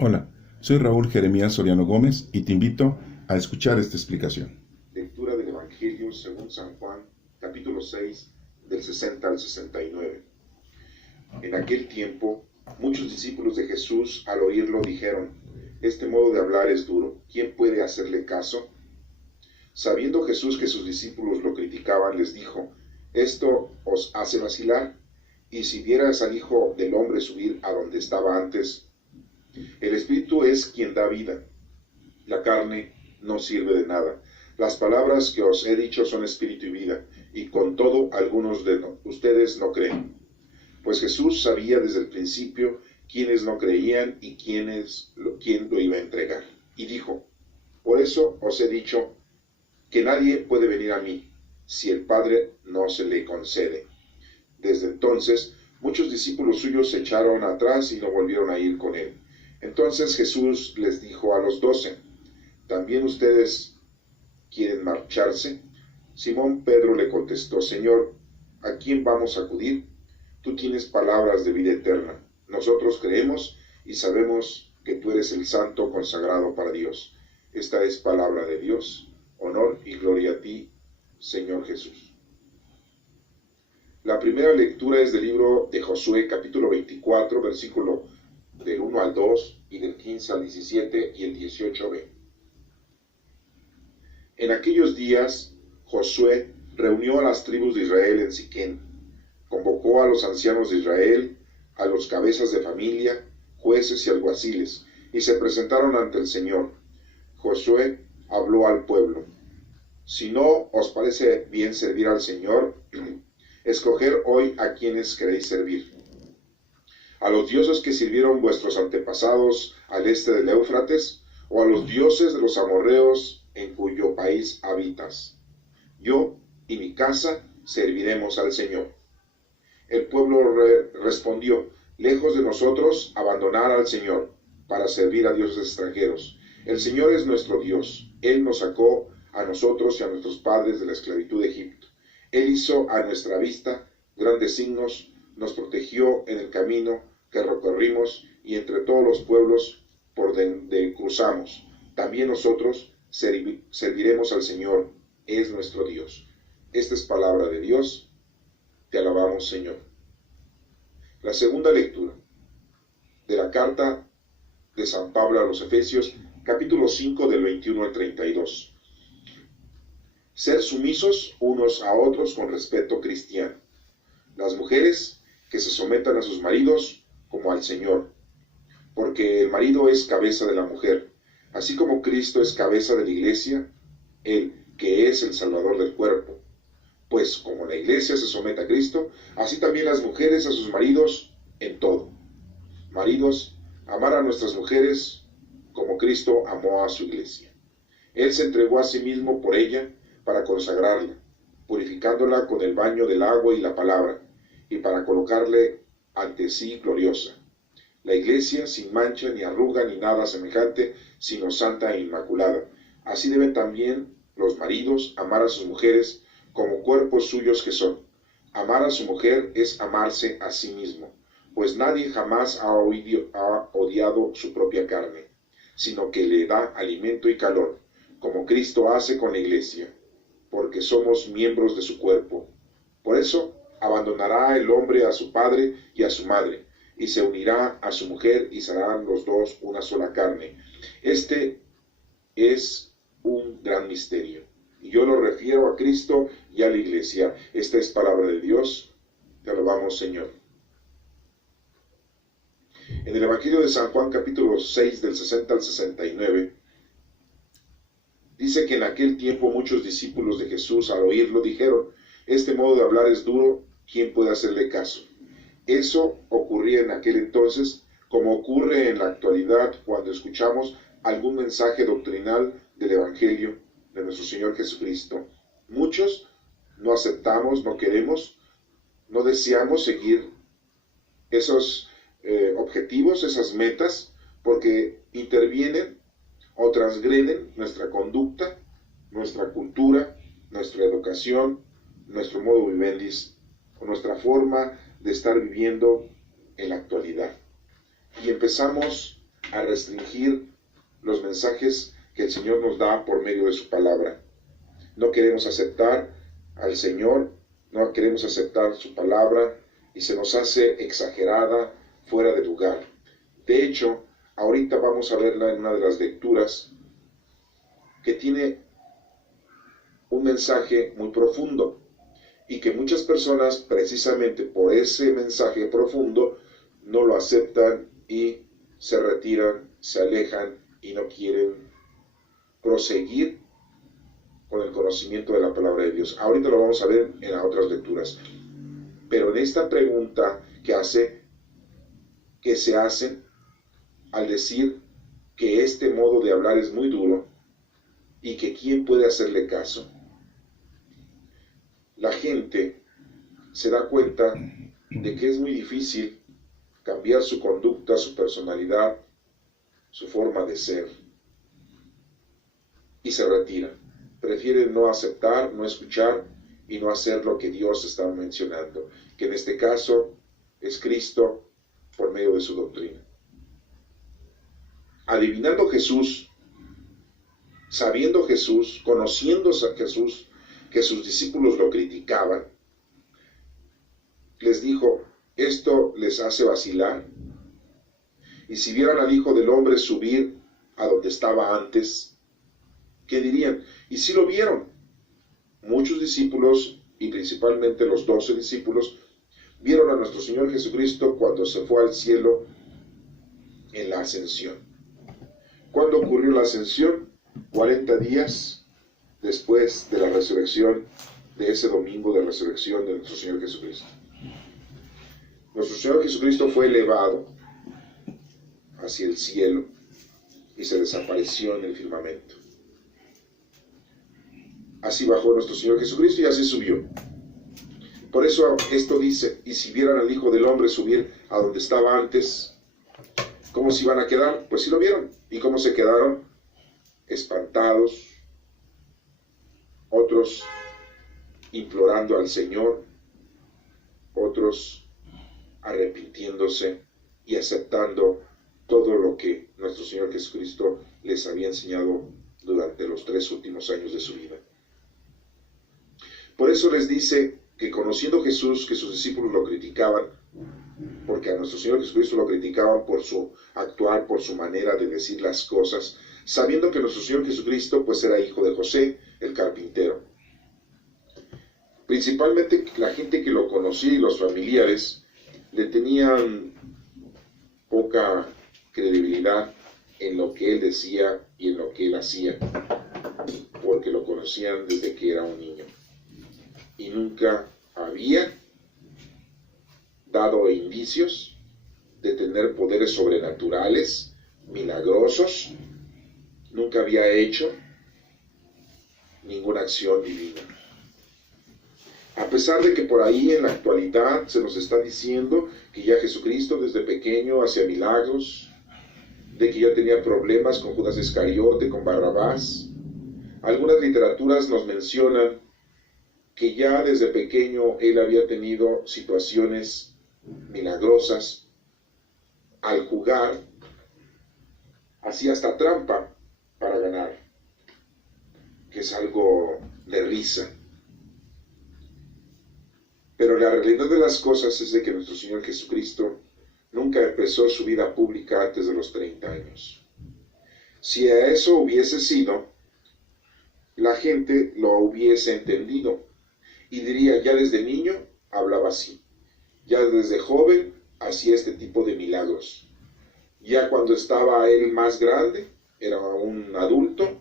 Hola, soy Raúl Jeremías Soriano Gómez y te invito a escuchar esta explicación. Lectura del Evangelio según San Juan, capítulo 6, del 60 al 69. En aquel tiempo, muchos discípulos de Jesús, al oírlo, dijeron: Este modo de hablar es duro, ¿quién puede hacerle caso? Sabiendo Jesús que sus discípulos lo criticaban, les dijo: ¿Esto os hace vacilar? Y si vieras al Hijo del Hombre subir a donde estaba antes. El Espíritu es quien da vida, la carne no sirve de nada. Las palabras que os he dicho son espíritu y vida, y con todo algunos de ustedes no creen. Pues Jesús sabía desde el principio quiénes no creían y quién lo iba a entregar. Y dijo: Por eso os he dicho que nadie puede venir a mí si el Padre no se le concede. Desde entonces, muchos discípulos suyos se echaron atrás y no volvieron a ir con él. Entonces Jesús les dijo a los 12: ¿También ustedes quieren marcharse? Simón Pedro le contestó: Señor, ¿a quién vamos a acudir? Tú tienes palabras de vida eterna. Nosotros creemos y sabemos que tú eres el Santo consagrado para Dios. Esta es palabra de Dios. Honor y gloria a ti, Señor Jesús. La primera lectura es del libro de Josué, capítulo 24, versículo del 1 al 2 y del 15 al 17 y el 18b. En aquellos días, Josué reunió a las tribus de Israel en Siquem, convocó a los ancianos de Israel, a los cabezas de familia, jueces y alguaciles, y se presentaron ante el Señor. Josué habló al pueblo: Si no os parece bien servir al Señor, escoger hoy a quienes queréis servir. ¿A los dioses que sirvieron vuestros antepasados al este del Éufrates, o a los dioses de los amorreos en cuyo país habitas? Yo y mi casa serviremos al Señor. El pueblo respondió: Lejos de nosotros abandonar al Señor para servir a dioses extranjeros. El Señor es nuestro Dios. Él nos sacó a nosotros y a nuestros padres de la esclavitud de Egipto. Él hizo a nuestra vista grandes signos, nos protegió en el camino que recorrimos y entre todos los pueblos por donde cruzamos. También nosotros serviremos al Señor, es nuestro Dios. Esta es palabra de Dios. Te alabamos, Señor. La segunda lectura de la carta de San Pablo a los Efesios, capítulo 5, del 21 al 32. Ser sumisos unos a otros con respeto cristiano. Las mujeres que se sometan a sus maridos como al Señor, porque el marido es cabeza de la mujer, así como Cristo es cabeza de la iglesia, él que es el Salvador del cuerpo. Pues como la iglesia se somete a Cristo, así también las mujeres a sus maridos en todo. Maridos, amar a nuestras mujeres como Cristo amó a su iglesia. Él se entregó a sí mismo por ella para consagrarla, purificándola con el baño del agua y la palabra, y para colocarle ante sí gloriosa. La iglesia sin mancha ni arruga ni nada semejante, sino santa e inmaculada. Así deben también los maridos amar a sus mujeres como cuerpos suyos que son. Amar a su mujer es amarse a sí mismo, pues nadie jamás ha odiado su propia carne, sino que le da alimento y calor, como Cristo hace con la iglesia, porque somos miembros de su cuerpo. Por eso abandonará el hombre a su padre y a su madre, y se unirá a su mujer, y serán los dos una sola carne. Este es un gran misterio, y yo lo refiero a Cristo y a la iglesia. Esta es palabra de Dios. Te alabamos, Señor. En el Evangelio de San Juan, capítulo 6, del 60 al 69, dice que en aquel tiempo muchos discípulos de Jesús, al oírlo, dijeron: Este modo de hablar es duro, ¿quién puede hacerle caso? Eso ocurría en aquel entonces, como ocurre en la actualidad cuando escuchamos algún mensaje doctrinal del Evangelio de nuestro Señor Jesucristo. Muchos no aceptamos, no queremos, no deseamos seguir esos objetivos, esas metas, porque intervienen o transgreden nuestra conducta, nuestra cultura, nuestra educación, nuestro modo vivendis, o nuestra forma de estar viviendo en la actualidad. Y empezamos a restringir los mensajes que el Señor nos da por medio de su palabra. No queremos aceptar al Señor, no queremos aceptar su palabra y se nos hace exagerada, fuera de lugar. De hecho, ahorita vamos a verla en una de las lecturas que tiene un mensaje muy profundo y que muchas personas, precisamente por ese mensaje profundo, no lo aceptan y se retiran, se alejan y no quieren proseguir con el conocimiento de la palabra de Dios. Ahorita lo vamos a ver en las otras lecturas. Pero en esta pregunta que se hacen al decir que este modo de hablar es muy duro y que quién puede hacerle caso, la gente se da cuenta de que es muy difícil cambiar su conducta, su personalidad, su forma de ser, y se retira. Prefieren no aceptar, no escuchar y no hacer lo que Dios está mencionando, que en este caso es Cristo por medio de su doctrina. Adivinando Jesús, sabiendo Jesús, conociendo a Jesús, que sus discípulos lo criticaban, les dijo: esto les hace vacilar. Y si vieran al Hijo del Hombre subir a donde estaba antes, ¿qué dirían? Y sí lo vieron. Muchos discípulos, y principalmente los 12 discípulos, vieron a nuestro Señor Jesucristo cuando se fue al cielo en la ascensión. ¿Cuándo ocurrió la ascensión? 40 días después de la resurrección, de ese domingo de resurrección de nuestro Señor Jesucristo. Nuestro Señor Jesucristo fue elevado hacia el cielo y se desapareció en el firmamento. Así bajó nuestro Señor Jesucristo y así subió. Por eso esto dice: y si vieran al Hijo del Hombre subir a donde estaba antes, ¿cómo se iban a quedar? Pues sí lo vieron. ¿Y cómo se quedaron? Espantados, otros implorando al Señor, otros arrepintiéndose y aceptando todo lo que nuestro Señor Jesucristo les había enseñado durante los 3 últimos años de su vida. Por eso les dice que, conociendo Jesús, que sus discípulos lo criticaban, porque a nuestro Señor Jesucristo lo criticaban por su actuar, por su manera de decir las cosas, sabiendo que nuestro Señor Jesucristo pues era hijo de José, el carpintero. Principalmente la gente que lo conocía y los familiares le tenían poca credibilidad en lo que él decía y en lo que él hacía, porque lo conocían desde que era un niño. Y nunca había dado indicios de tener poderes sobrenaturales, milagrosos. Nunca había hecho ninguna acción divina. A pesar de que por ahí en la actualidad se nos está diciendo que ya Jesucristo desde pequeño hacía milagros, de que ya tenía problemas con Judas Iscariote, con Barrabás. Algunas literaturas nos mencionan que ya desde pequeño él había tenido situaciones milagrosas. Al jugar, hacía hasta trampa para ganar, que es algo de risa. Pero la realidad de las cosas es de que nuestro Señor Jesucristo nunca empezó su vida pública antes de los 30 años. Si a eso hubiese sido, la gente lo hubiese entendido y diría: ya desde niño hablaba así, ya desde joven hacía este tipo de milagros, ya cuando estaba él más grande, era un adulto,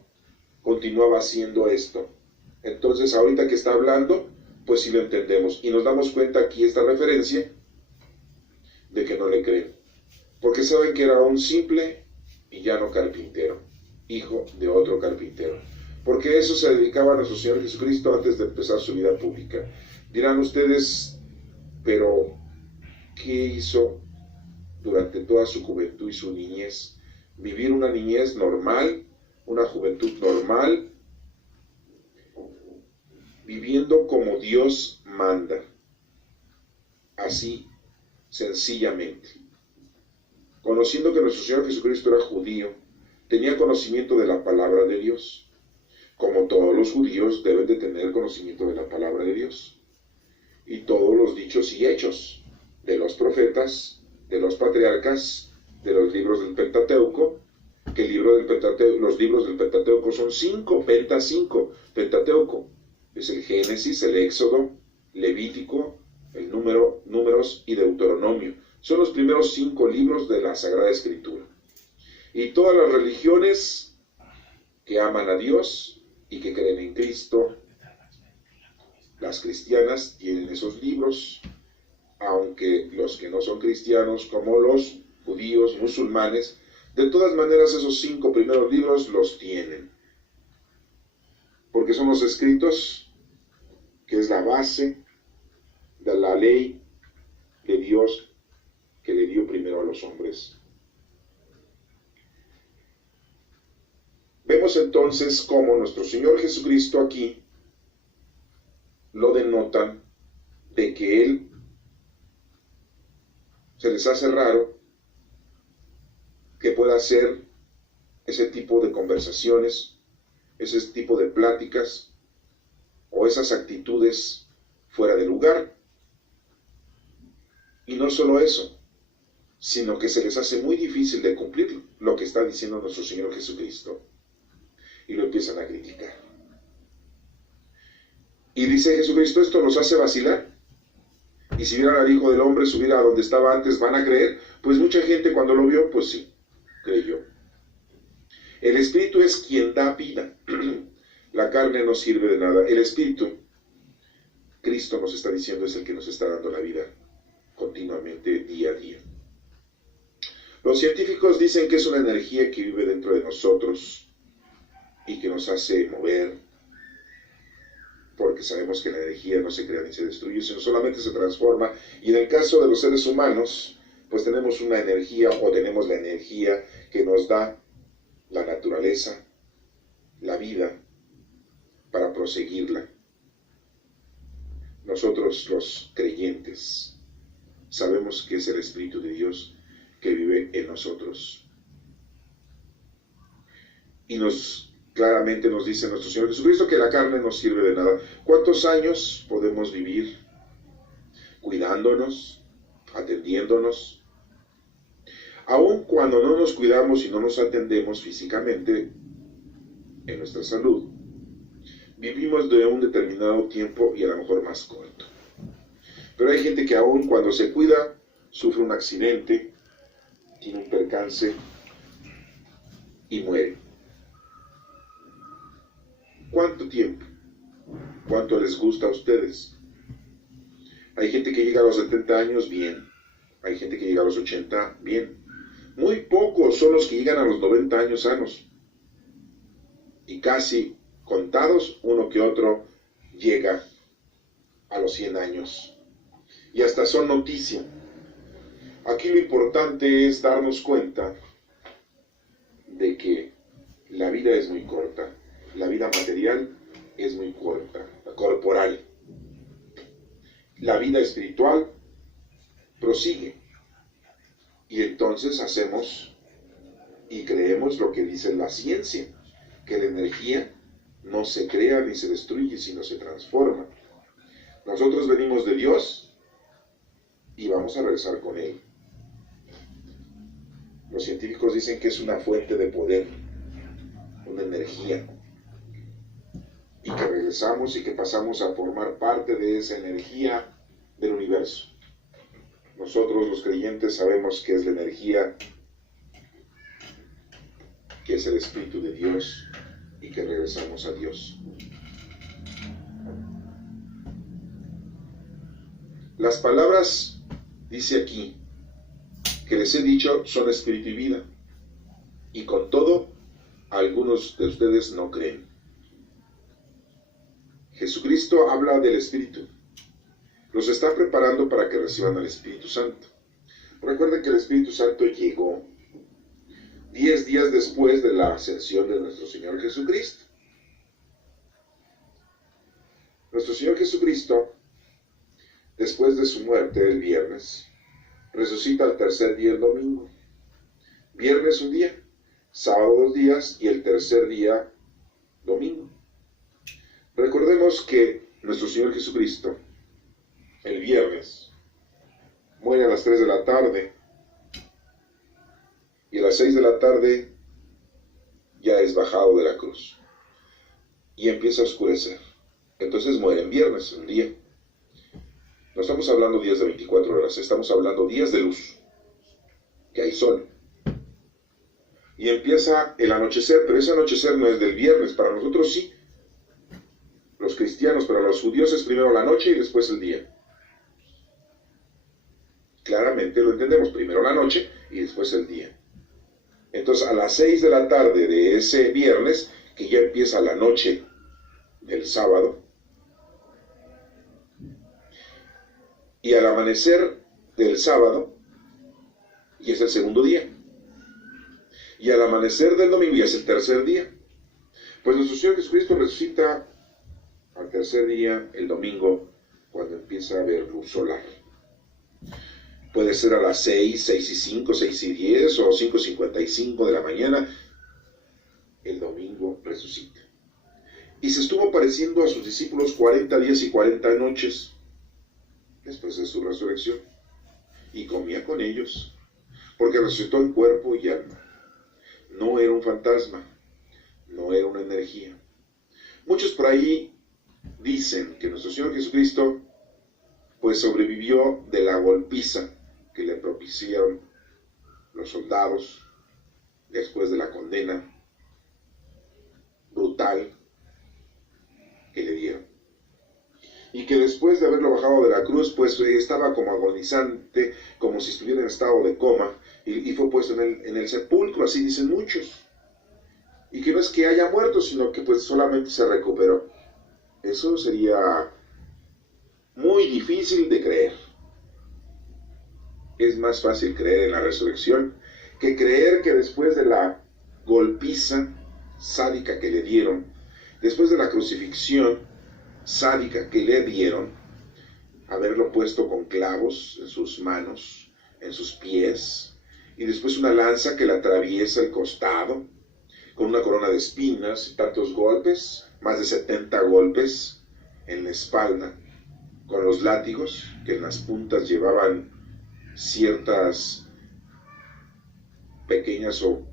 continuaba haciendo esto. Entonces ahorita que está hablando, pues sí lo entendemos y nos damos cuenta aquí esta referencia de que no le creen, porque saben que era un simple y llano carpintero, hijo de otro carpintero, porque eso se dedicaba a nuestro Señor Jesucristo antes de empezar su vida pública. Dirán ustedes: pero ¿qué hizo durante toda su juventud y su niñez? Vivir una niñez normal, una juventud normal, viviendo como Dios manda, así sencillamente, conociendo que nuestro Señor Jesucristo era judío, tenía conocimiento de la palabra de Dios. Como todos los judíos deben de tener conocimiento de la palabra de Dios. Y todos los dichos y hechos de los profetas, de los patriarcas, de los libros del Pentateuco, que los libros del Pentateuco son 5, Pentateuco. Es el Génesis, el Éxodo, Levítico, el Números y Deuteronomio. Son los primeros 5 libros de la Sagrada Escritura. Y todas las religiones que aman a Dios y que creen en Cristo, las cristianas tienen esos libros, aunque los que no son cristianos, como los judíos, musulmanes, de todas maneras esos 5 primeros libros los tienen. Porque son los escritos, que es la base de la ley de Dios que le dio primero a los hombres. Vemos entonces cómo nuestro Señor Jesucristo aquí lo denotan de que Él se les hace raro que pueda hacer ese tipo de conversaciones, ese tipo de pláticas o esas actitudes fuera de lugar. Y no solo eso, sino que se les hace muy difícil de cumplir lo que está diciendo nuestro Señor Jesucristo. Y lo empiezan a criticar. Y dice Jesucristo, esto los hace vacilar. Y si vieran al Hijo del Hombre subir a donde estaba antes, ¿van a creer? Pues mucha gente cuando lo vio, pues sí, creyó. El Espíritu es quien da vida. La carne no sirve de nada. El Espíritu, Cristo nos está diciendo, es el que nos está dando la vida continuamente, día a día. Los científicos dicen que es una energía que vive dentro de nosotros y que nos hace mover, porque sabemos que la energía no se crea ni se destruye, sino solamente se transforma. Y en el caso de los seres humanos, pues tenemos una energía, o tenemos la energía que nos da la naturaleza, la vida, para proseguirla. Nosotros los creyentes sabemos que es el Espíritu de Dios que vive en nosotros. Y claramente nos dice nuestro Señor Jesucristo que la carne no sirve de nada. ¿Cuántos años podemos vivir cuidándonos, atendiéndonos? Aun cuando no nos cuidamos y no nos atendemos físicamente en nuestra salud, vivimos de un determinado tiempo y a lo mejor más corto. Pero hay gente que aun cuando se cuida, sufre un accidente, tiene un percance y muere. ¿Cuánto tiempo? ¿Cuánto les gusta a ustedes? Hay gente que llega a los 70 años, bien. Hay gente que llega a los 80, bien. Muy pocos son los que llegan a los 90 años sanos. Y casi contados, uno que otro llega a los 100 años. Y hasta son noticia. Aquí lo importante es darnos cuenta de que la vida es muy corta. La vida material es muy corta, la corporal. La vida espiritual prosigue. Y entonces hacemos y creemos lo que dice la ciencia, que la energía no se crea ni se destruye, sino se transforma. Nosotros venimos de Dios y vamos a regresar con Él. Los científicos dicen que es una fuente de poder, una energía, y que regresamos y que pasamos a formar parte de esa energía del universo. Nosotros los creyentes sabemos que es la energía, que es el Espíritu de Dios y que regresamos a Dios. Las palabras, dice aquí, que les he dicho son espíritu y vida, y con todo, algunos de ustedes no creen. Jesucristo habla del Espíritu. Los está preparando para que reciban al Espíritu Santo. Recuerden que el Espíritu Santo llegó 10 días después de la ascensión de nuestro Señor Jesucristo. Nuestro Señor Jesucristo, después de su muerte el viernes, resucita al tercer día el domingo. Viernes un día, sábado 2 días y el tercer día domingo. Recordemos que nuestro Señor Jesucristo el viernes muere a las 3 de la tarde y a las 6 de la tarde ya es bajado de la cruz y empieza a oscurecer. Entonces muere en viernes, un día. No estamos hablando días de 24 horas, estamos hablando días de luz, que hay sol. Y empieza el anochecer, pero ese anochecer no es del viernes, para nosotros sí, los cristianos, pero los judíos es primero la noche y después el día. Claramente lo entendemos, primero la noche y después el día. Entonces a las 6 de la tarde de ese viernes, que ya empieza la noche del sábado, y al amanecer del sábado, y es el segundo día, y al amanecer del domingo, y es el tercer día. Pues nuestro Señor Jesucristo resucita al tercer día, el domingo, cuando empieza a haber luz solar. Puede ser a las 6, 6 y 5, 6 y 10 o 5:55 de la mañana. El domingo resucita. Y se estuvo pareciendo a sus discípulos 40 días y 40 noches después de su resurrección. Y comía con ellos, porque resucitó en cuerpo y alma. No era un fantasma, no era una energía. Muchos por ahí dicen que nuestro Señor Jesucristo pues sobrevivió de la golpiza que le propiciaron los soldados después de la condena brutal que le dieron. Y que después de haberlo bajado de la cruz, pues estaba como agonizante, como si estuviera en estado de coma, y fue puesto en el sepulcro, así dicen muchos. Y que no es que haya muerto, sino que pues solamente se recuperó. Eso sería muy difícil de creer. Es más fácil creer en la resurrección que creer que después de la golpiza sádica que le dieron, después de la crucifixión sádica que le dieron, haberlo puesto con clavos en sus manos, en sus pies, y después una lanza que le atraviesa el costado, con una corona de espinas y tantos golpes, más de 70 golpes en la espalda, con los látigos que en las puntas llevaban ciertas pequeñas o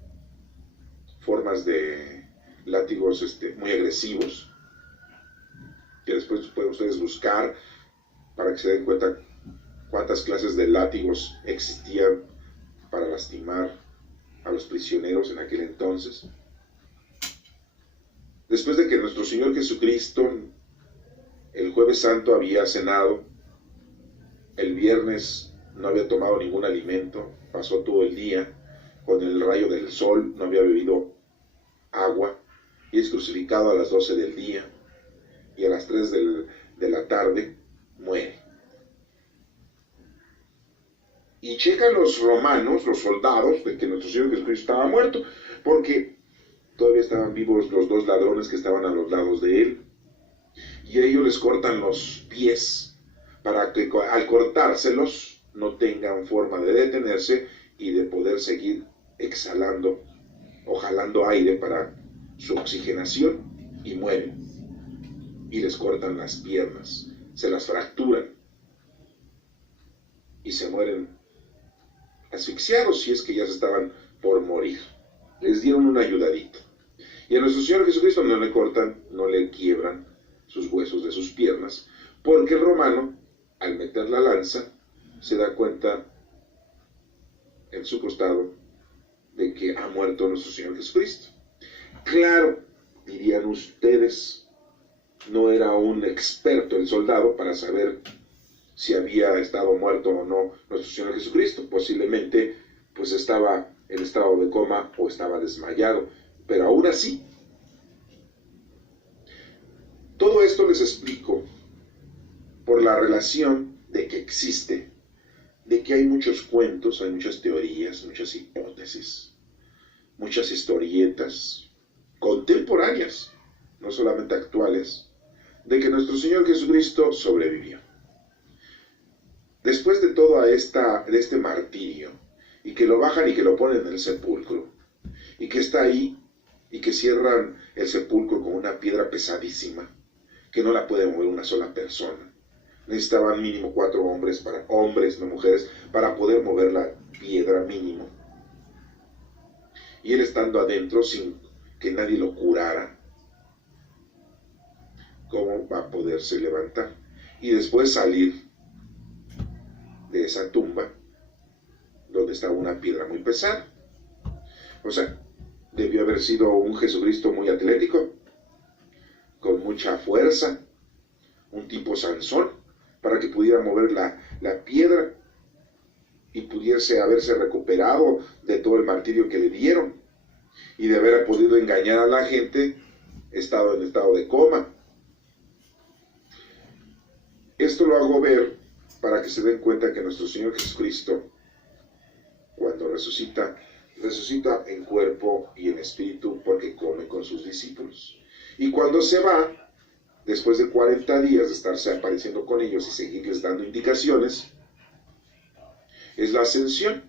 formas de látigos muy agresivos, que después pueden ustedes buscar para que se den cuenta cuántas clases de látigos existían para lastimar a los prisioneros en aquel entonces. Después de que nuestro Señor Jesucristo el jueves santo había cenado, el viernes no había tomado ningún alimento, pasó todo el día con el rayo del sol, no había bebido agua, y es crucificado a las 12 del día, y a las 3 de la tarde muere. Y checan los romanos, los soldados, de que nuestro Señor Jesucristo estaba muerto, porque todavía estaban vivos los dos ladrones que estaban a los lados de él, y a ellos les cortan los pies para que al cortárselos no tengan forma de detenerse y de poder seguir exhalando o jalando aire para su oxigenación, y mueren. Y les cortan las piernas, se las fracturan y se mueren asfixiados, si es que ya se estaban por morir. Les dieron una ayudadita. Y a nuestro Señor Jesucristo no le cortan, no le quiebran sus huesos de sus piernas, porque el romano, al meter la lanza, se da cuenta en su costado de que ha muerto nuestro Señor Jesucristo. Claro, dirían ustedes, no era un experto el soldado para saber si había estado muerto o no nuestro Señor Jesucristo. Posiblemente pues estaba en estado de coma o estaba desmayado, pero aún así, todo esto les explico por la relación de que existe, de que hay muchos cuentos, hay muchas teorías, muchas hipótesis, muchas historietas contemporáneas, no solamente actuales, de que nuestro Señor Jesucristo sobrevivió. Después de todo este martirio y que lo bajan y que lo ponen en el sepulcro, y que está ahí, y que cierran el sepulcro con una piedra pesadísima, que no la puede mover una sola persona. Necesitaban mínimo 4 hombres, hombres, no mujeres, para poder mover la piedra mínimo. Y él estando adentro sin que nadie lo curara, ¿cómo va a poderse levantar? Y después salir de esa tumba donde estaba una piedra muy pesada. O sea, debió haber sido un Jesucristo muy atlético, con mucha fuerza, un tipo Sansón, para que pudiera mover la piedra y pudiese haberse recuperado de todo el martirio que le dieron y de haber podido engañar a la gente en estado de coma. Esto lo hago ver para que se den cuenta que nuestro Señor Jesucristo, cuando resucita en cuerpo y en espíritu, porque come con sus discípulos. Y cuando se va, después de 40 días de estarse apareciendo con ellos y seguirles dando indicaciones, es la ascensión.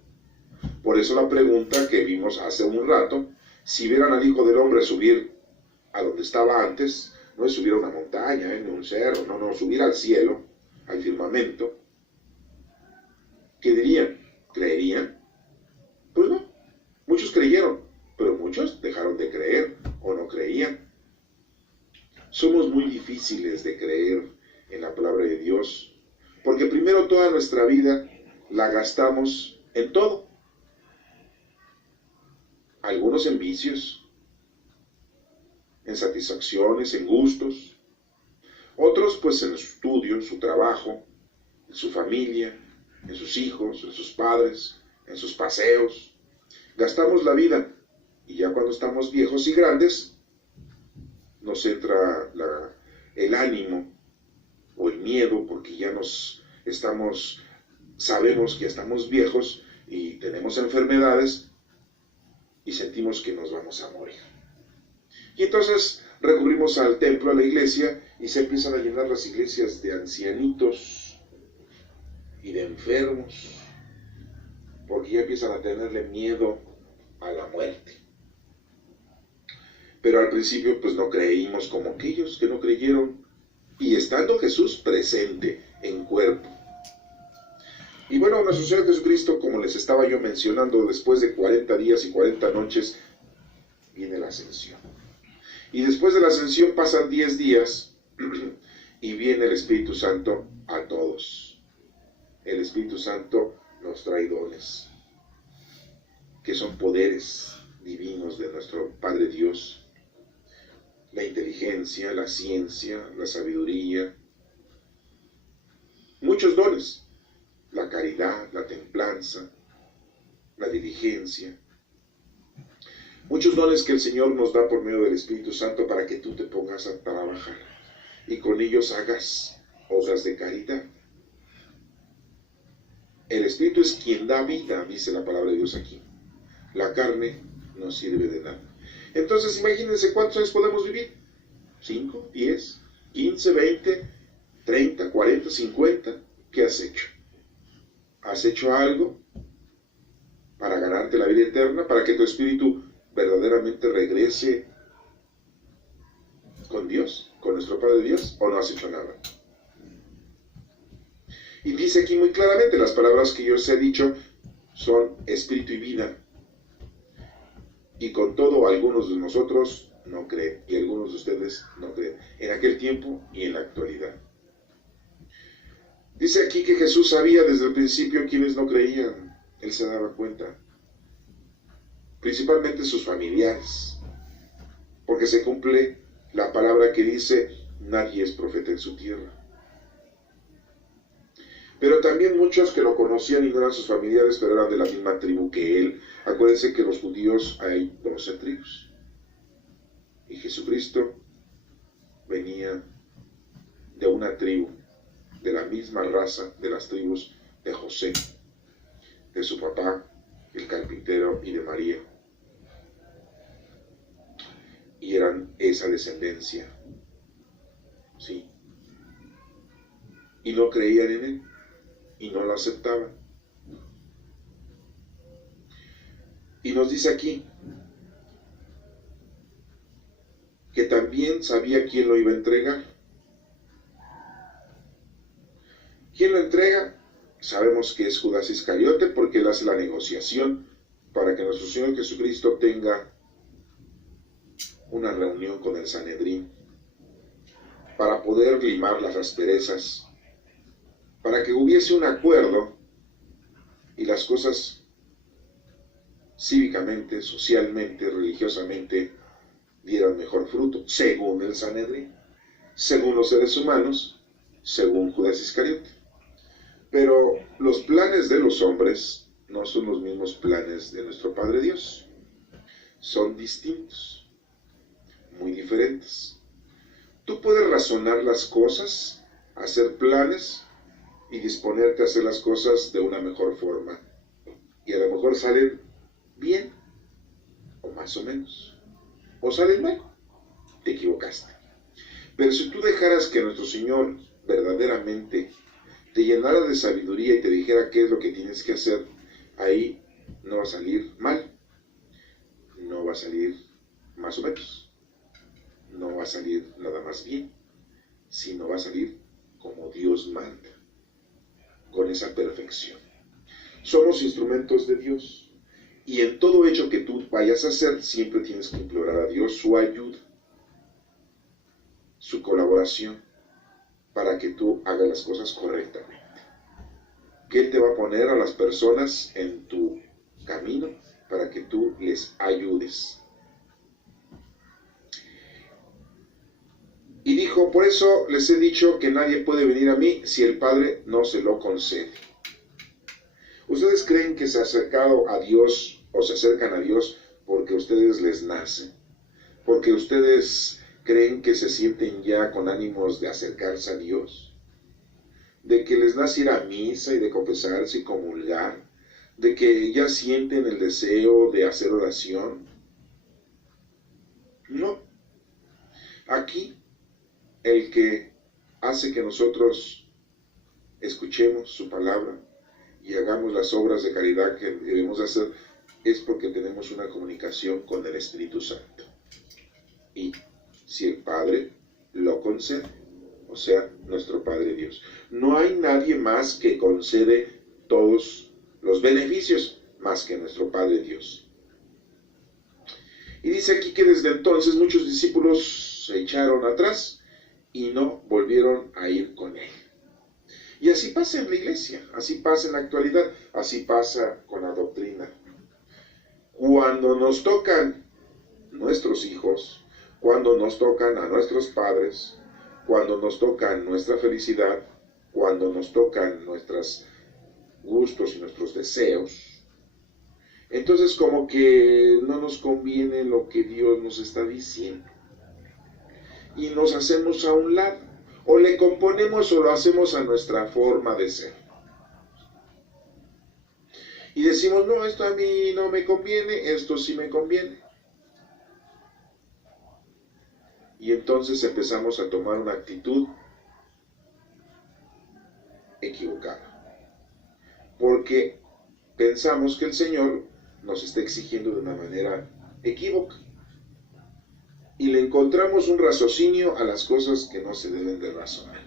Por eso la pregunta que vimos hace un rato, si vieran al Hijo del Hombre subir a donde estaba antes, no es subir a una montaña, ni un cerro, no, subir al cielo, al firmamento, ¿qué dirían? ¿Creerían? Pues no, muchos creyeron, pero muchos dejaron de creer o no creían. Somos muy difíciles de creer en la palabra de Dios, porque primero toda nuestra vida la gastamos en todo. Algunos en vicios, en satisfacciones, en gustos. Otros pues en su estudio, en su trabajo, en su familia, en sus hijos, en sus padres, en sus paseos. Gastamos la vida y ya cuando estamos viejos y grandes, nos entra el ánimo o el miedo porque ya sabemos que ya estamos viejos y tenemos enfermedades y sentimos que nos vamos a morir. Y entonces recurrimos al templo, a la iglesia, y se empiezan a llenar las iglesias de ancianitos y de enfermos, porque ya empiezan a tenerle miedo a la muerte. Pero al principio pues no creímos como aquellos que no creyeron, y estando Jesús presente en cuerpo. Y bueno, nuestro Señor Jesucristo, como les estaba yo mencionando, después de 40 días y 40 noches, viene la ascensión. Y después de la ascensión pasan 10 días y viene el Espíritu Santo a todos. El Espíritu Santo nos trae dones, que son poderes divinos de nuestro Padre Dios. La inteligencia, la ciencia, la sabiduría, muchos dones. La caridad, la templanza, la diligencia. Muchos dones que el Señor nos da por medio del Espíritu Santo para que tú te pongas a trabajar y con ellos hagas obras de caridad. El Espíritu es quien da vida, dice la palabra de Dios aquí. La carne no sirve de nada. Entonces imagínense cuántos años podemos vivir. 5, 10, 15, 20, 30, 40, 50. ¿Qué has hecho? ¿Has hecho algo para ganarte la vida eterna, para que tu espíritu verdaderamente regrese con Dios, con nuestro Padre Dios, o no has hecho nada? Y dice aquí muy claramente, las palabras que yo os he dicho son espíritu y vida. Y con todo, algunos de nosotros no creen, y algunos de ustedes no creen, en aquel tiempo y en la actualidad. Dice aquí que Jesús sabía desde el principio quienes no creían. Él se daba cuenta. Principalmente sus familiares. Porque se cumple la palabra que dice, nadie es profeta en su tierra. Pero también muchos que lo conocían y no eran sus familiares, pero eran de la misma tribu que él. Acuérdense que los judíos hay 12 tribus. Y Jesucristo venía de una tribu, de la misma raza de las tribus de José, de su papá, el carpintero, y de María. Y eran esa descendencia, ¿sí? Y no creían en él, y no lo aceptaban. Y nos dice aquí que también sabía quién lo iba a entregar. ¿Quién lo entrega? Sabemos que es Judas Iscariote, porque él hace la negociación para que nuestro Señor Jesucristo tenga una reunión con el Sanedrín, para poder limar las asperezas, para que hubiese un acuerdo y las cosas cívicamente, socialmente, religiosamente dieran mejor fruto, según el Sanedrín, según los seres humanos, según Judas Iscariote. Pero los planes de los hombres no son los mismos planes de nuestro Padre Dios. Son distintos, muy diferentes. Tú puedes razonar las cosas, hacer planes y disponerte a hacer las cosas de una mejor forma. Y a lo mejor salen bien, o más o menos. O salen mal, te equivocaste. Pero si tú dejaras que nuestro Señor verdaderamente te llenara de sabiduría y te dijera qué es lo que tienes que hacer, ahí no va a salir mal, no va a salir más o menos, no va a salir nada más bien, sino va a salir como Dios manda, con esa perfección. Somos instrumentos de Dios, y en todo hecho que tú vayas a hacer, siempre tienes que implorar a Dios su ayuda, su colaboración, para que tú hagas las cosas correctamente. Que Él te va a poner a las personas en tu camino para que tú les ayudes. Y dijo, por eso les he dicho que nadie puede venir a mí si el Padre no se lo concede. ¿Ustedes creen que se ha acercado a Dios o se acercan a Dios porque a ustedes les nace? Porque ustedes creen que se sienten ya con ánimos de acercarse a Dios, de que les nace ir a misa y de confesarse y comulgar, de que ya sienten el deseo de hacer oración. No. Aquí el que hace que nosotros escuchemos su palabra y hagamos las obras de caridad que debemos hacer es porque tenemos una comunicación con el Espíritu Santo. Y si el Padre lo concede, o sea, nuestro Padre Dios. No hay nadie más que concede todos los beneficios más que nuestro Padre Dios. Y dice aquí que desde entonces muchos discípulos se echaron atrás y no volvieron a ir con Él. Y así pasa en la iglesia, así pasa en la actualidad, así pasa con la doctrina. Cuando nos tocan nuestros hijos, cuando nos tocan a nuestros padres, cuando nos tocan nuestra felicidad, cuando nos tocan nuestros gustos y nuestros deseos, entonces como que no nos conviene lo que Dios nos está diciendo. Y nos hacemos a un lado, o le componemos o lo hacemos a nuestra forma de ser. Y decimos, no, esto a mí no me conviene, esto sí me conviene. Y entonces empezamos a tomar una actitud equivocada. Porque pensamos que el Señor nos está exigiendo de una manera equívoca. Y le encontramos un raciocinio a las cosas que no se deben de razonar.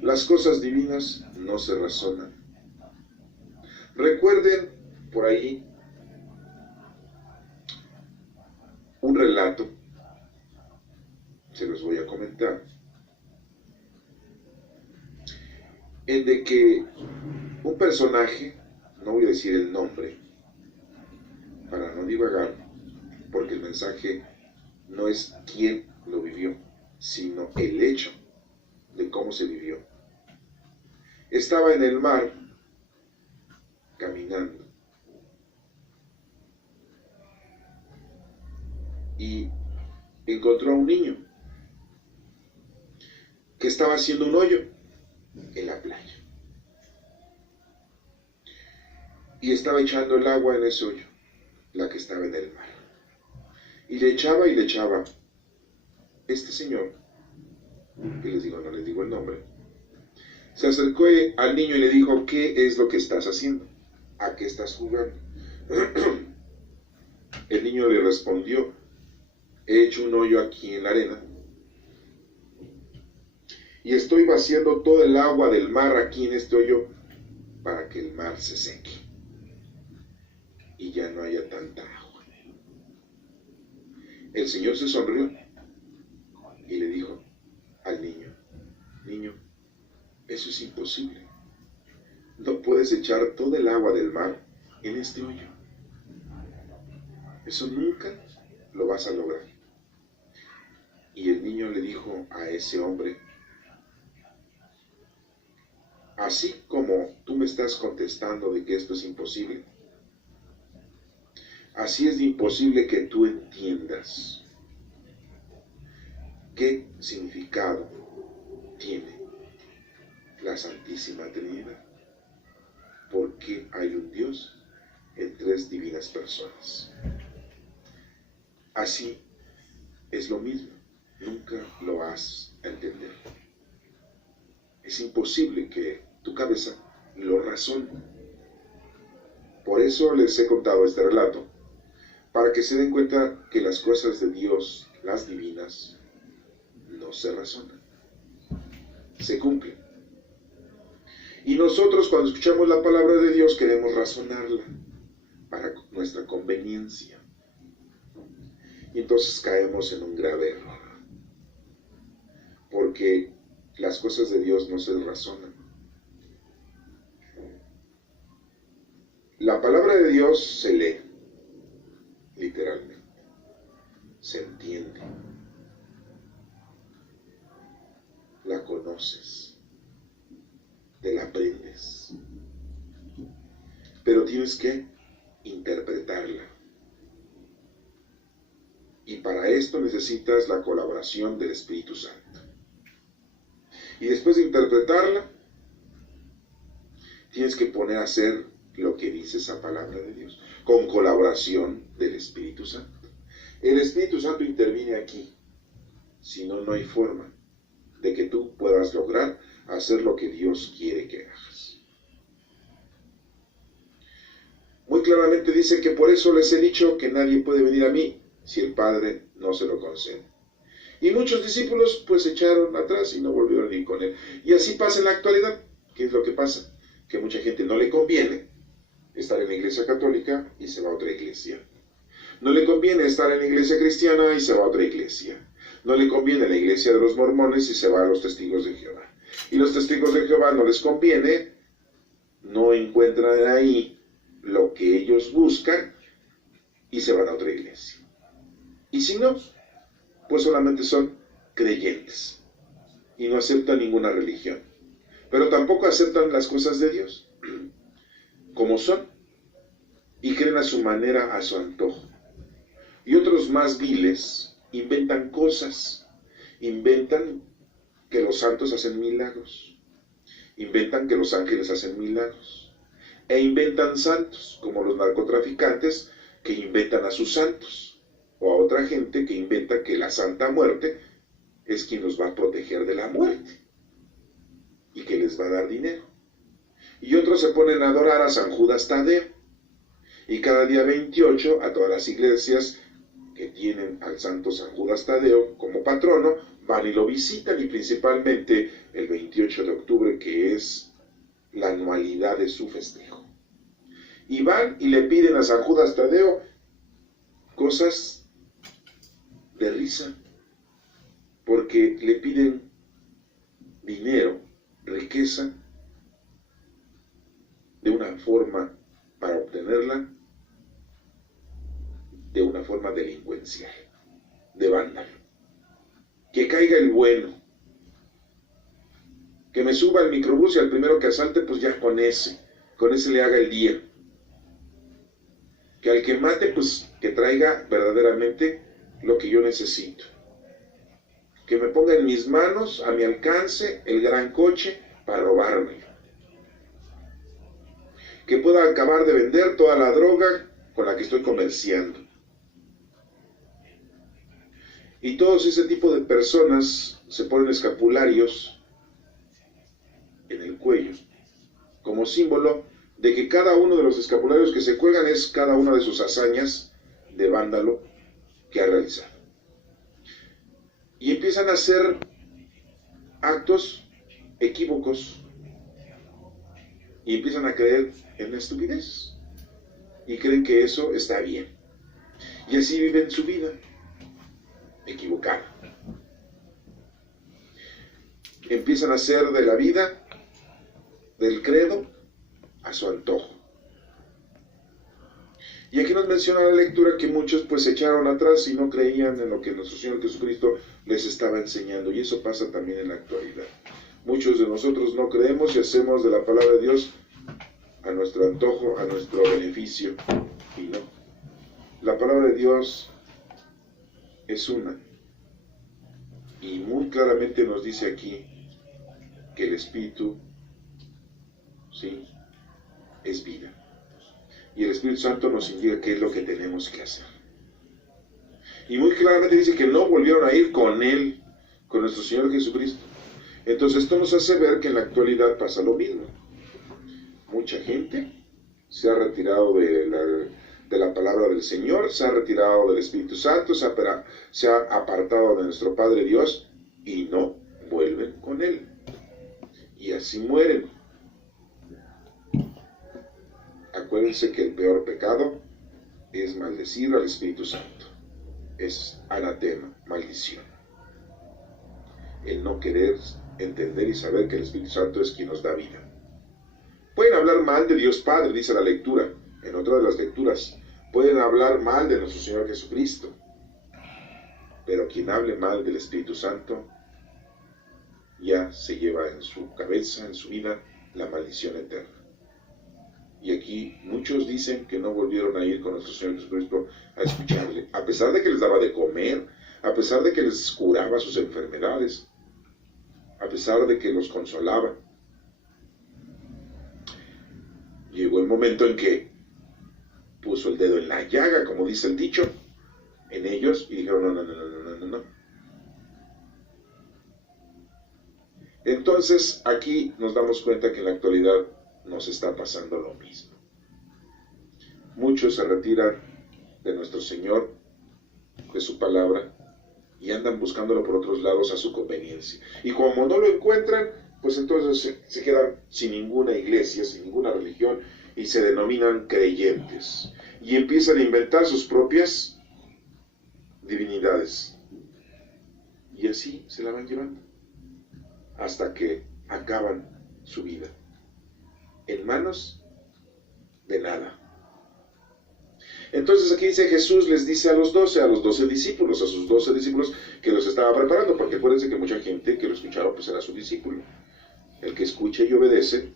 Las cosas divinas no se razonan. Recuerden por ahí un relato, se los voy a comentar, en de que un personaje, no voy a decir el nombre, para no divagar, porque el mensaje no es quién lo vivió, sino el hecho de cómo se vivió. Estaba en el mar, caminando, y encontró a un niño que estaba haciendo un hoyo en la playa. Y estaba echando el agua en ese hoyo, la que estaba en el mar. Y le echaba y le echaba. Este señor, que les digo, no les digo el nombre, se acercó al niño y le dijo, ¿qué es lo que estás haciendo? ¿A qué estás jugando? El niño le respondió: he hecho un hoyo aquí en la arena y estoy vaciando todo el agua del mar aquí en este hoyo para que el mar se seque y ya no haya tanta agua. El Señor se sonrió y le dijo al niño: niño, eso es imposible. No puedes echar todo el agua del mar en este hoyo. Eso nunca lo vas a lograr. Y el niño le dijo a ese hombre: así como tú me estás contestando de que esto es imposible, así es de imposible que tú entiendas qué significado tiene la Santísima Trinidad. Porque hay un Dios en tres divinas personas. Así es lo mismo, nunca lo vas a entender. Es imposible que tu cabeza lo razone. Por eso les he contado este relato, para que se den cuenta que las cosas de Dios, las divinas, no se razonan, se cumplen. Y nosotros, cuando escuchamos la palabra de Dios, queremos razonarla para nuestra conveniencia. Y entonces caemos en un grave error, porque las cosas de Dios no se razonan. La palabra de Dios se lee, literalmente, se entiende, la conoces, te la aprendes, pero tienes que interpretarla. Y para esto necesitas la colaboración del Espíritu Santo. Y después de interpretarla, tienes que poner a hacer lo que dice esa palabra de Dios, con colaboración del Espíritu Santo. El Espíritu Santo interviene aquí, si no, no hay forma de que tú puedas lograr hacer lo que Dios quiere que hagas. Muy claramente dice que por eso les he dicho que nadie puede venir a mí si el Padre no se lo concede. Y muchos discípulos pues se echaron atrás y no volvieron a ir con él. Y así pasa en la actualidad. ¿Qué es lo que pasa? Que mucha gente no le conviene estar en la iglesia católica y se va a otra iglesia. No le conviene estar en la iglesia cristiana y se va a otra iglesia. No le conviene la iglesia de los mormones y se va a los testigos de Jehová. Y los testigos de Jehová no les conviene, no encuentran ahí lo que ellos buscan y se van a otra iglesia. Y si no, pues solamente son creyentes y no aceptan ninguna religión. Pero tampoco aceptan las cosas de Dios como son y creen a su manera, a su antojo. Y otros más viles inventan cosas, inventan que los santos hacen milagros, inventan que los ángeles hacen milagros, e inventan santos, como los narcotraficantes que inventan a sus santos, o a otra gente que inventa que la Santa Muerte es quien los va a proteger de la muerte, y que les va a dar dinero. Y otros se ponen a adorar a San Judas Tadeo, y cada día 28 a todas las iglesias que tienen al santo San Judas Tadeo como patrono, van y lo visitan, y principalmente el 28 de octubre, que es la anualidad de su festejo. Y van y le piden a San Judas Tadeo cosas de risa, porque le piden dinero, riqueza, de una forma, para obtenerla, de una forma delincuencial, de vándalo. Que caiga el bueno, que me suba al microbús y al primero que asalte, pues ya con ese le haga el día. Que al que mate, pues que traiga verdaderamente lo que yo necesito. Que me ponga en mis manos, a mi alcance, el gran coche para robármelo. Que pueda acabar de vender toda la droga con la que estoy comerciando. Y todos ese tipo de personas se ponen escapularios en el cuello, como símbolo de que cada uno de los escapularios que se cuelgan es cada una de sus hazañas de vándalo que ha realizado. Y empiezan a hacer actos equívocos y empiezan a creer en la estupidez y creen que eso está bien. Y así viven su vida equivocada. Empiezan a hacer de la vida, del credo, a su antojo. Y aquí nos menciona la lectura que muchos pues se echaron atrás y no creían en lo que nuestro Señor Jesucristo les estaba enseñando. Y eso pasa también en la actualidad. Muchos de nosotros no creemos y hacemos de la palabra de Dios a nuestro antojo, a nuestro beneficio. Y no. La palabra de Dios es una. Y muy claramente nos dice aquí que el Espíritu, sí, es vida. Y el Espíritu Santo nos indica qué es lo que tenemos que hacer. Y muy claramente dice que no volvieron a ir con Él, con nuestro Señor Jesucristo. Entonces esto nos hace ver que en la actualidad pasa lo mismo. Mucha gente se ha retirado de la palabra del Señor, se ha retirado del Espíritu Santo, se ha apartado de nuestro Padre Dios y no vuelven con Él. Y así mueren. Acuérdense que el peor pecado es maldecir al Espíritu Santo. Es anatema, maldición. El no querer entender y saber que el Espíritu Santo es quien nos da vida. Pueden hablar mal de Dios Padre, dice la lectura, en otra de las lecturas. Pueden hablar mal de nuestro Señor Jesucristo. Pero quien hable mal del Espíritu Santo, ya se lleva en su cabeza, en su vida, la maldición eterna. Y aquí muchos dicen que no volvieron a ir con nuestro Señor Jesucristo a escucharle, a pesar de que les daba de comer, a pesar de que les curaba sus enfermedades, a pesar de que los consolaba. Llegó el momento en que puso el dedo en la llaga, como dice el dicho, en ellos, y dijeron, no. Entonces, aquí nos damos cuenta que en la actualidad nos está pasando lo mismo. Muchos se retiran de nuestro Señor, de su palabra, y andan buscándolo por otros lados a su conveniencia. Y como no lo encuentran, pues entonces se quedan sin ninguna iglesia, sin ninguna religión, y se denominan creyentes. Y empiezan a inventar sus propias divinidades. Y así se la van llevando, hasta que acaban su vida en manos de nada. Entonces aquí dice Jesús les dice a los 12 discípulos, a sus 12 discípulos que los estaba preparando, porque acuérdense que mucha gente que lo escucharon pues era su discípulo. El que escucha y obedece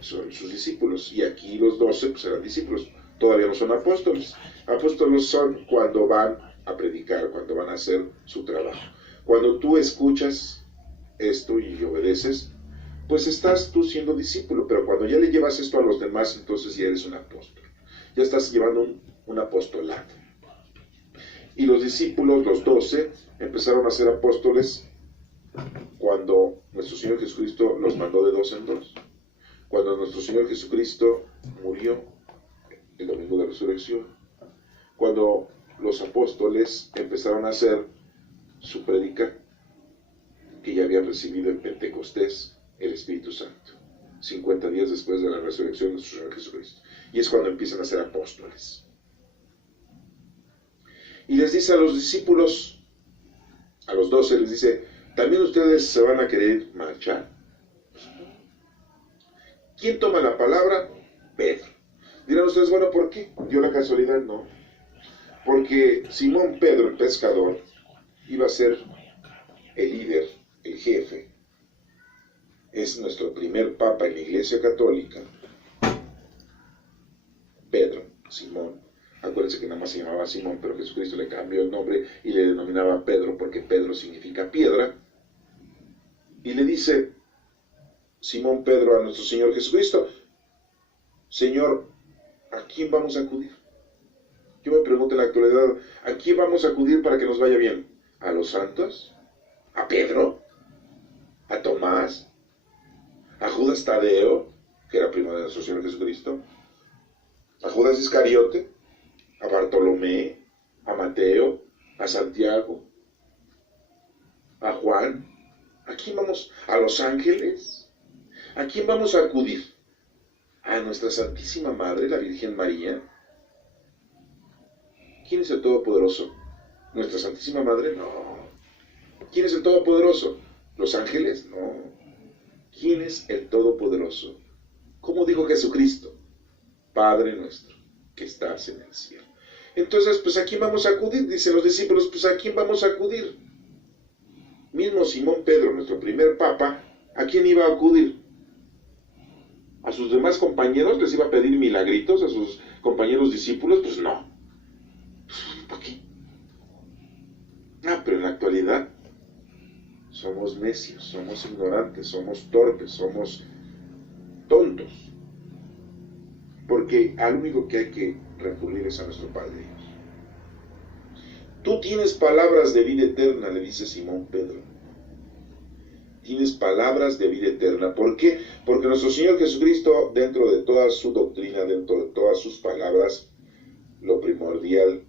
son sus discípulos, y aquí los 12 pues eran discípulos, todavía no son apóstoles. Apóstoles son cuando van a predicar, cuando van a hacer su trabajo. Cuando tú escuchas esto y obedeces, pues estás tú siendo discípulo, pero cuando ya le llevas esto a los demás, entonces ya eres un apóstol. Ya estás llevando un apostolado. Y los discípulos, los 12, empezaron a ser apóstoles cuando nuestro Señor Jesucristo los mandó de 2 en 2. Cuando nuestro Señor Jesucristo murió el domingo de resurrección. Cuando los apóstoles empezaron a hacer su prédica, que ya habían recibido en Pentecostés el Espíritu Santo, 50 días después de la resurrección de nuestro Señor Jesucristo. Y es cuando empiezan a ser apóstoles. Y les dice a los discípulos, a los 12, les dice, ¿también ustedes se van a querer marchar? ¿Quién toma la palabra? Pedro. Dirán ustedes, bueno, ¿por qué? ¿Dio la casualidad? No. Porque Simón Pedro, el pescador, iba a ser el líder, el jefe. Es nuestro primer papa en la Iglesia Católica. Pedro, Simón. Acuérdense que nada más se llamaba Simón, pero Jesucristo le cambió el nombre y le denominaba Pedro, porque Pedro significa piedra. Y le dice Simón Pedro a nuestro Señor Jesucristo, Señor, ¿a quién vamos a acudir? Yo me pregunto en la actualidad, ¿a quién vamos a acudir para que nos vaya bien? ¿A los santos? ¿A Pedro? ¿A Tomás? ¿A Judas Tadeo, que era primo de nuestro Señor Jesucristo? ¿A Judas Iscariote? ¿A Bartolomé? Mateo, a Santiago, a Juan. ¿A quién vamos? ¿A los ángeles? ¿A quién vamos a acudir? ¿A nuestra Santísima Madre, la Virgen María? ¿Quién es el Todopoderoso? ¿Nuestra Santísima Madre? No. ¿Quién es el Todopoderoso? ¿Los ángeles? No. ¿Quién es el Todopoderoso? ¿Cómo dijo Jesucristo? Padre nuestro, que estás en el cielo. Entonces, pues ¿a quién vamos a acudir? Dicen los discípulos, pues ¿a quién vamos a acudir? Mismo Simón Pedro, nuestro primer papa, ¿a quién iba a acudir? ¿A sus demás compañeros les iba a pedir milagritos? ¿A sus compañeros discípulos? Pues no. ¿Por qué? Pero en la actualidad somos necios, somos ignorantes, somos torpes, somos tontos. Porque al único que hay que recurrir es a nuestro Padre Dios. Tú tienes palabras de vida eterna, le dice Simón Pedro. Tienes palabras de vida eterna. ¿Por qué? Porque nuestro Señor Jesucristo, dentro de toda su doctrina, dentro de todas sus palabras, lo primordial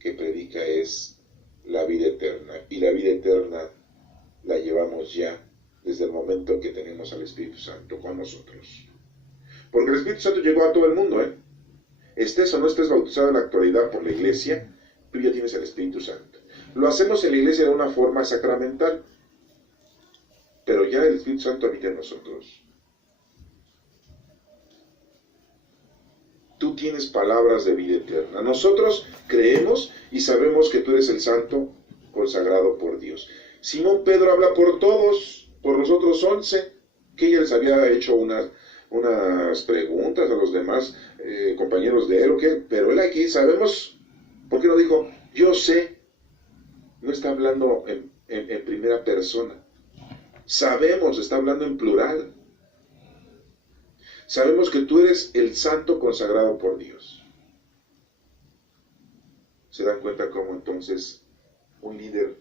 que predica es la vida eterna. Y la vida eterna la llevamos ya desde el momento que tenemos al Espíritu Santo con nosotros. Porque el Espíritu Santo llegó a todo el mundo, ¿eh? Estés o no estés bautizado en la actualidad por la Iglesia, tú ya tienes el Espíritu Santo. Lo hacemos en la Iglesia de una forma sacramental, pero ya el Espíritu Santo habita en nosotros. Tú tienes palabras de vida eterna. Nosotros creemos y sabemos que tú eres el Santo consagrado por Dios. Simón Pedro habla por todos, por los otros 11, que ella les había hecho unas preguntas a los demás compañeros de él, ¿o qué? Pero él aquí sabemos, ¿por qué no dijo, yo sé? No está hablando en primera persona. Sabemos, está hablando en plural. Sabemos que tú eres el santo consagrado por Dios. ¿Se dan cuenta cómo entonces un líder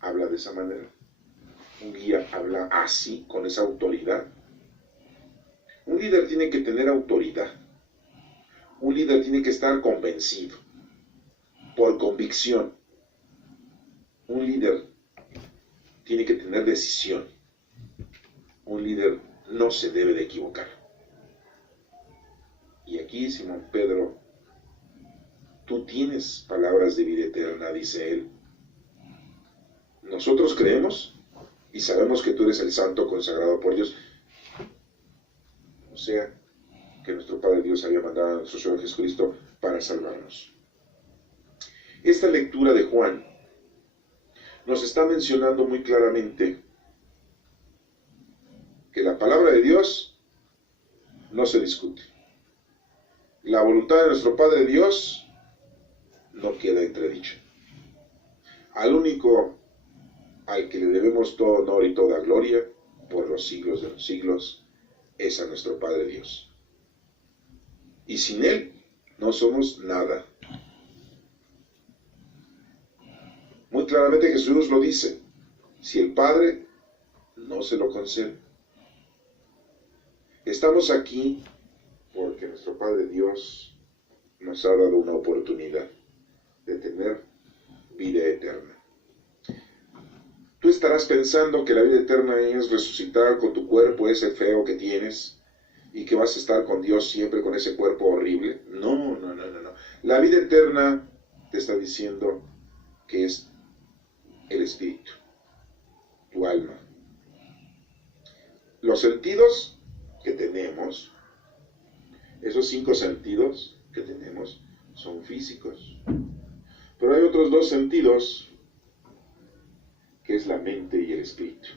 habla de esa manera? Un guía habla así, con esa autoridad. Un líder tiene que tener autoridad. Un líder tiene que estar convencido, por convicción. Un líder tiene que tener decisión. Un líder no se debe de equivocar. Y aquí Simón Pedro, tú tienes palabras de vida eterna, dice él. Nosotros creemos y sabemos que tú eres el santo consagrado por Dios. O sea, que nuestro Padre Dios había mandado a nuestro Señor Jesucristo para salvarnos. Esta lectura de Juan nos está mencionando muy claramente que la palabra de Dios no se discute. La voluntad de nuestro Padre Dios no queda entredicha. Al único al que le debemos todo honor y toda gloria por los siglos de los siglos es a nuestro Padre Dios. Y sin Él no somos nada. Muy claramente Jesús lo dice, si el Padre no se lo concede. Estamos aquí porque nuestro Padre Dios nos ha dado una oportunidad de tener vida eterna. Tú estarás pensando que la vida eterna es resucitar con tu cuerpo ese feo que tienes y que vas a estar con Dios siempre con ese cuerpo horrible. No. La vida eterna te está diciendo que es el espíritu, tu alma. Los sentidos que tenemos, esos 5 sentidos que tenemos, son físicos. Pero hay otros 2 sentidos, que es la mente y el espíritu.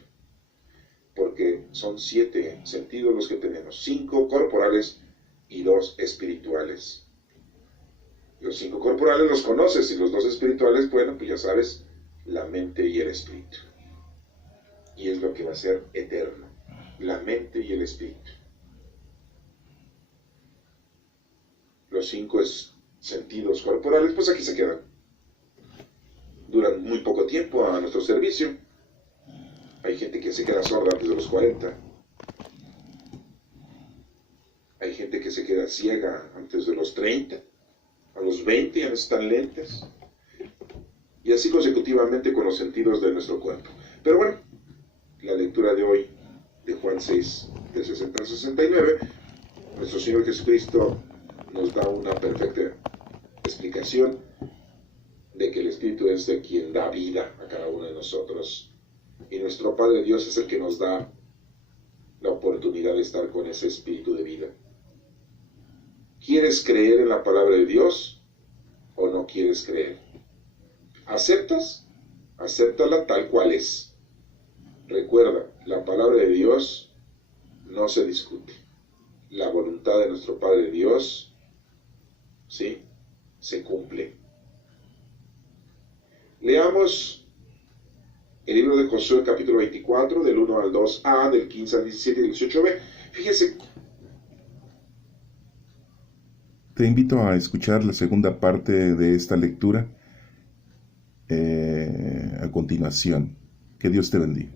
Porque son 7 sentidos los que tenemos, 5 corporales y 2 espirituales. Los 5 corporales los conoces y los 2 espirituales, bueno, pues ya sabes, la mente y el espíritu. Y es lo que va a ser eterno, la mente y el espíritu. Los 5 sentidos corporales, pues aquí se quedan. Duran muy poco tiempo a nuestro servicio. Hay gente que se queda sorda antes de los 40. Hay gente que se queda ciega antes de los 30. A los 20 ya no están lentes. y así consecutivamente con los sentidos de nuestro cuerpo. Pero bueno, la lectura de hoy de Juan 6, de 60 a 69, nuestro Señor Jesucristo nos da una perfecta explicación de que el Espíritu es de quien da vida a cada uno de nosotros, y nuestro Padre Dios es el que nos da la oportunidad de estar con ese Espíritu de vida. ¿Quieres creer en la palabra de Dios o no quieres creer? ¿Aceptas? Acéptala tal cual es. Recuerda, la palabra de Dios no se discute. La voluntad de nuestro Padre Dios, ¿sí?, se cumple. Leamos el libro de Josué, capítulo 24, del 1 al 2a, del 15 al 17 y 18b. Fíjense. Te invito a escuchar la segunda parte de esta lectura a continuación. Que Dios te bendiga.